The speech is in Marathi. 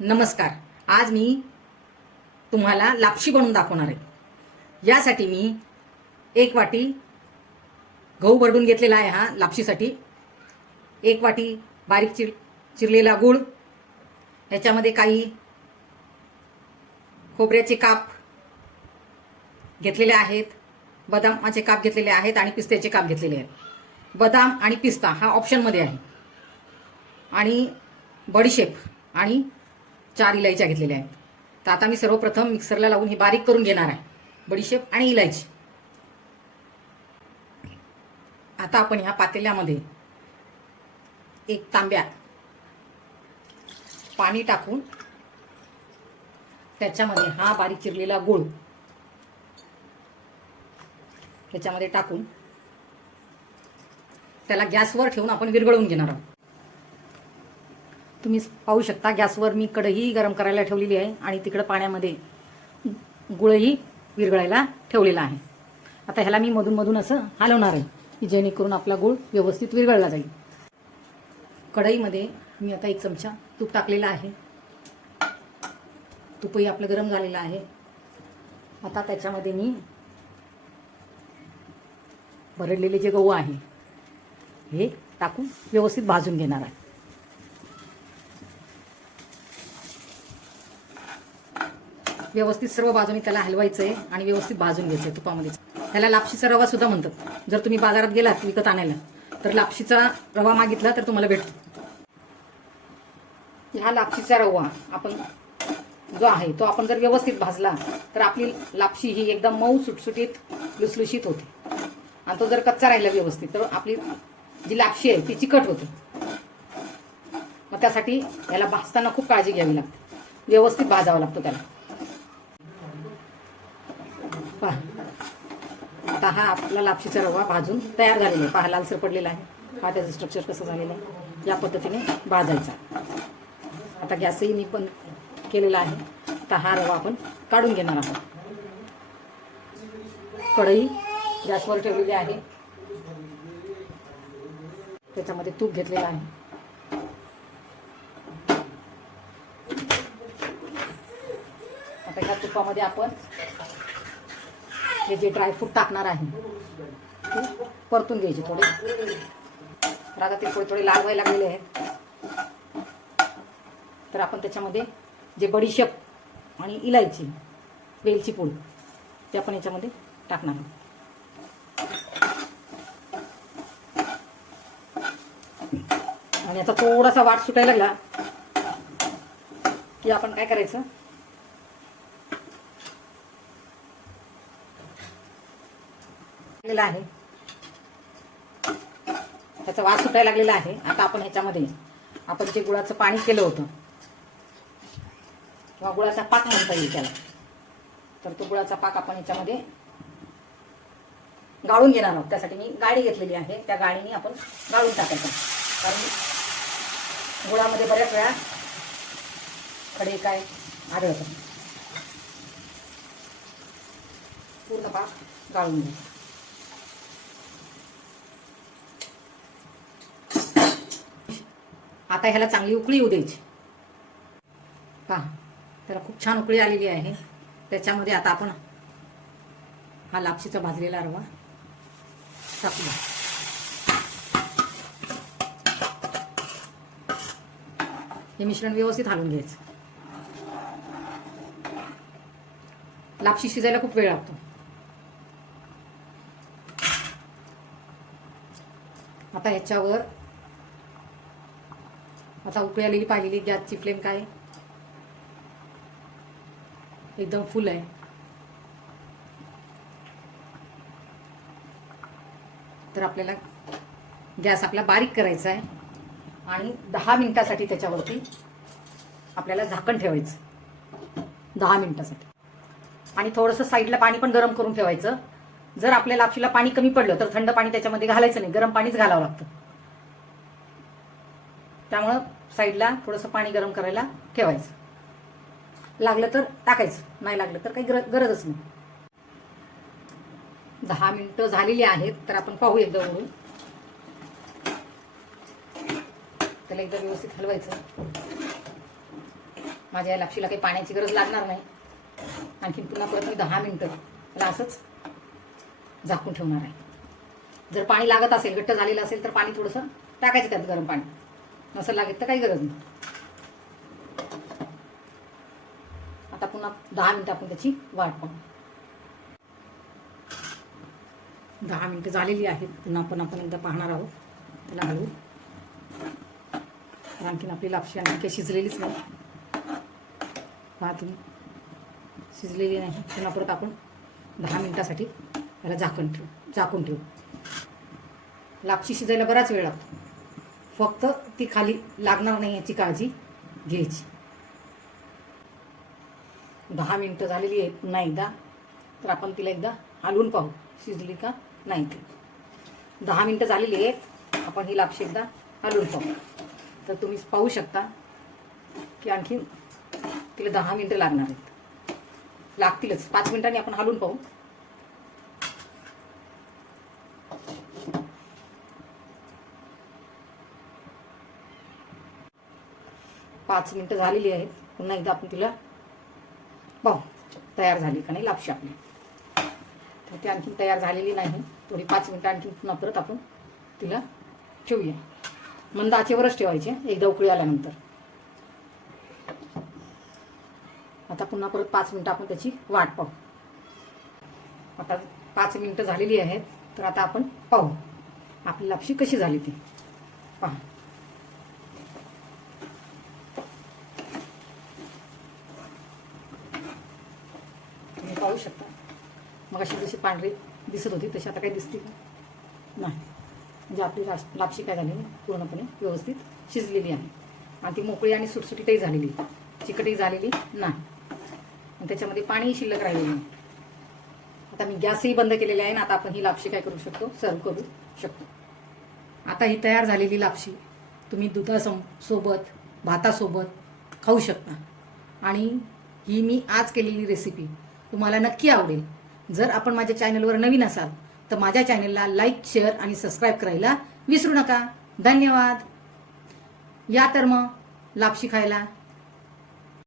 नमस्कार. आज मी तुम्हाला लापशी बनवून दाखवणार आहे. यासाठी मी 1 वाटी गहू भरडून घेतलेला आहे. हा लापशीसाठी 1 वाटी बारीक चिरलेला गूळ, ह्याच्यामध्ये काही खोबऱ्याचे काप घेतलेले आहेत, बदामाचे काप घेतलेले आहेत आणि पिस्त्याचे काप घेतलेले आहेत. बदाम आणि पिस्ता हा ऑप्शनमध्ये आहे. आणि बडीशेप आणि 4 इलायच्या घेतलेल्या आहेत. तर आता मी सर्वप्रथम मिक्सरला लावून ही बारीक करून घेणार आहे, बडीशेप आणि इलायची. आता आपण ह्या पातेल्यामध्ये 1 तांब्या पाणी टाकून त्याच्यामध्ये हा बारीक चिरलेला गूळ त्याच्यामध्ये टाकून त्याला गॅसवर ठेवून आपण विरघळवून घेणार आहोत. तुम्ही पाहू शकता गॅसवर मी कढई गरम करायला ठेवलेली आहे आणि तिकडं पाण्यामध्ये गुळही विरघळायला ठेवलेला आहे. आता ह्याला मी मधून असं हलवणार आहे की जेणेकरून आपला गूळ व्यवस्थित विरघळला जाईल. कढईमध्ये मी आता 1 चमचा तूप टाकलेला आहे. तूपही आपलं गरम झालेलं आहे. आता त्याच्यामध्ये मी भरडलेले जे गहू आहे हे टाकून व्यवस्थित भाजून घेणार आहे. व्यवस्थित सर्व बाजूनी त्याला हलवायचं आहे आणि व्यवस्थित भाजून घ्यायचं आहे तुपामध्ये. त्याला लापशीचा रवा सुद्धा म्हणतात. जर तुम्ही बाजारात गेलात विकत आणायला तर लापशीचा रवा मागितला तर तुम्हाला भेटतो. हा लापशीचा रवा आपण जो आहे तो आपण जर व्यवस्थित भाजला तर आपली लापशी ही एकदम मऊ सुटसुटीत लुसलुशीत होते. आणि तो जर कच्चा राहिला व्यवस्थित तर आपली जी लापशी आहे ती चिकट होते. मग त्यासाठी याला भाजताना खूप काळजी घ्यावी लागते. व्यवस्थित भाजावा लागतो त्याला. पहा आता हा आपला लापशीचा रवा भाजून तयार झालेला आहे. पहा लालसर पडलेला आहे. पहा त्याचं स्ट्रक्चर कसं झालेलं आहे. या पद्धतीने भाजायचा. आता गॅसही मी पण केलेला आहे. आता हा रवा आपण काढून घेणार आहोत. कढई गॅसवर ठेवलेली आहे. त्याच्यामध्ये तूप घेतलेलं आहे. आता ह्या तुपामध्ये आपण हे जे ड्रायफ्रूट टाकणार आहे ते परतून घ्यायचे थोडे. तर आता ते थोडे लाल व्हायला लागलेले आहेत. तर आपण त्याच्यामध्ये जे बडीशेप आणि इलायची वेलची पूड ते आपण याच्यामध्ये टाकणार आहोत. आणि आता थोडासा वाट सुटायला लागला की आपण काय करायचं, आहे त्याचा वास सुटायला लागलेला आहे. आता आपण ह्याच्यामध्ये आपण जे गुळाचं पाणी केलं होतं किंवा गुळाचा पाक म्हणता येईल त्याला, तर तो गुळाचा पाक आपण ह्याच्यामध्ये गाळून घेणार आहोत. त्यासाठी मी गाडी घेतलेली आहे. त्या गाडीने आपण गाळून टाकायचं. कारण गुळामध्ये बऱ्याच वेळा खडे काय आढळतात. पूर्ण पाक गाळून घ्या. आता ह्याला चांगली उकळी येऊ द्यायची. पहा त्याला खूप छान उकळी आलेली आहे. त्याच्यामध्ये आता आपण हा लापशीचा भाजलेला रवा टाकूया. हे मिश्रण व्यवस्थित हलवून घ्यायचं. लापशी शिजायला खूप वेळ लागतो. आता ह्याच्यावर आता उकळी आलेली पाहिलेली गॅसची फ्लेम काय एकदम फुल आहे. तर आपल्याला गॅस आपला बारीक करायचा आहे आणि 10 मिनिटासाठी त्याच्यावरती आपल्याला झाकण ठेवायचं. 10 मिनिटासाठी. आणि थोडंसं साईडला पाणी पण गरम करून ठेवायचं. जर आपल्या लापशीला पाणी कमी पडलं तर थंड पाणी त्याच्यामध्ये घालायचं नाही, गरम पाणीच घालावं लागतं. त्यामुळं साईडला थोडंसं पाणी गरम करायला ठेवायचं. लागलं तर टाकायचं, नाही लागलं तर काही गरजच नाही. 10 मिनिटं झालेली आहेत. तर आपण पाहू एकदा वरून. त्याला एकदा व्यवस्थित हलवायचं. माझ्या या लापशीला काही पाण्याची गरज लागणार नाही. आणखी पुन्हा परत मी 10 मिनिटं मला असंच झाकून ठेवणार आहे. जर पाणी लागत असेल, घट्ट झालेलं असेल तर पाणी थोडंसं टाकायचं त्यात, गरम पाणी. नसेल लागत तर काही गरज नाही. आता पुन्हा 10 मिनिटं आपण त्याची वाट पाहू. 10 मिनिटं झालेली आहेत. पुन्हा आपण एकदा पाहणार आहोत. त्याला हलवू. आणखीन आपली लापशी आणखी काही शिजलेलीच नाही. पहा तुम्ही, शिजलेली नाही. पुन्हा परत आपण 10 मिनिटासाठी त्याला झाकून ठेवू. लापशी शिजायला बराच वेळ लागतो. फक्त ती खाली लागणार नाही याची काळजी घ्यायची. 10 मिनिटं झालेली आहेत. पुन्हा एकदा तर आपण तिला एकदा हलवून पाहू शिजली का नाही ते. 10 मिनिटं झालेली आहेत. आपण ही लापशी एकदा हलवून पाहू. तर तुम्ही पाहू शकता की आणखी तिला 10 मिनिटं लागणार आहेत. लागतीलच. 5 मिनिटांनी आपण हलवून पाहू. पाच मिनिटं झालेली आहेत. पुन्हा एकदा आपण तिला पाहू तयार झाली का नाही लापशी आपली. तर ती आणखी तयार झालेली नाही. थोडी 5 मिनिटं आणखी पुन्हा परत आपण तिला ठेवूया. मंद आचेवरच ठेवायचे एकदा उकळी आल्यानंतर. आता पुन्हा परत 5 मिनिटं आपण त्याची वाट पाहू. आता 5 मिनिटं झालेली आहेत. तर आता आपण पाहू आपली लापशी कशी झाली ती. पहा, तुम्ही पाहू शकता. मग अशी जशी पांढरी दिसत होती तशी आता काही दिसते का नाही. म्हणजे आपली लापशी काय झाली पूर्णपणे व्यवस्थित शिजलेली आहे. आणि ती मोकळी आणि सुटसुटीतही झालेली, चिकटही झालेली नाही. आणि त्याच्यामध्ये पाणीही शिल्लक राहिलेलं नाही. आता मी गॅसही बंद केलेला आहे. आता आपण ही लापशी काय करू शकतो, सर्व करू शकतो. आता ही तयार झालेली लापशी तुम्ही दुधासोबत, भातासोबत खाऊ शकता. आणि ही मी आज केलेली रेसिपी तुम्हाला नक्की आवडेल. जर आपण माझ्या चॅनलवर नवीन असाल तर माझ्या चॅनलला लाईक, शेअर आणि सबस्क्राईब करायला विसरू नका. धन्यवाद. या तर मग लापशी खायला.